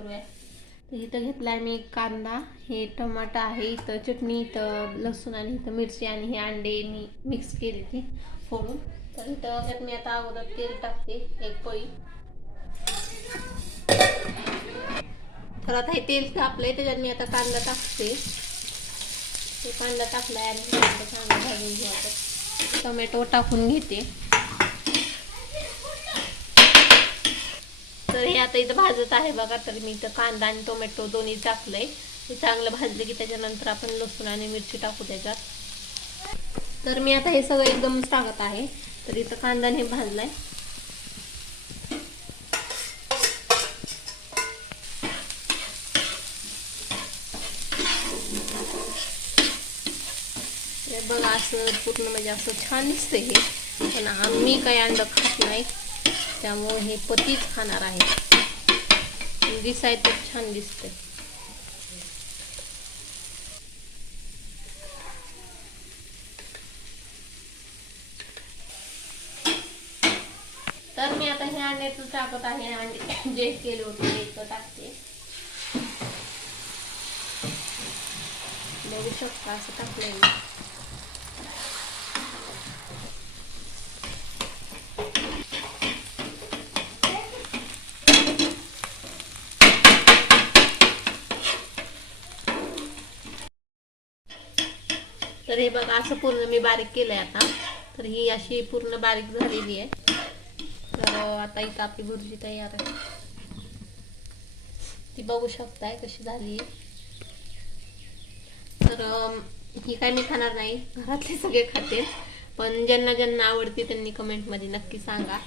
करूया. इथं घेतलाय मी कांदा हे टमाटा आहे इथं चटणी इथं लसूण आणि इथं मिरची आणि हे अंडे मी मिक्स केली ती फोडून. तर इथं त्यात मी आता अगोदर तेल टाकते एक पळी. तर आता हे तेल तापलंय त्याच्यात मी आता कांदा टाकते. ते कांदा टाकलाय आणि कांदा भाजून घेऊ टोमॅटो टाकून घेते. तर हे आता इथं भाजत आहे बघा तर मी इथं कांदा आणि टोमॅटो दोन्ही टाकलंय. हे चांगलं भाजलं की त्याच्यानंतर आपण लसूण आणि मिरची टाकू त्याच्यात. तर मी आता हे सगळं एकदमच टाकत आहे. तर इथं कांदा हे भाजलाय. बघा असं पूर्ण म्हणजे असं छान दिसतंय हे. पण आम्ही काही अंड खात नाही. त्यामुळे हे पतीच खाणार आहे. दिसाय तर छान दिसतंय. तर मी आता हे अंड्याचं टाकत आहे. अंडे जे केले होते ते टाकते. बघू शकता असं टाकलं तर हे बघा असं पूर्ण मी बारीक केलंय आता. तर ही अशी पूर्ण बारीक झालेली आहे. तर आता इथं आपली भुर्जी तयार आहे. ती बघू शकताय कशी झाली तर ही काय मी खाणार नाही. घरातले सगळे खाते. पण ज्यांना ज्यांना आवडते त्यांनी कमेंटमध्ये नक्की सांगा.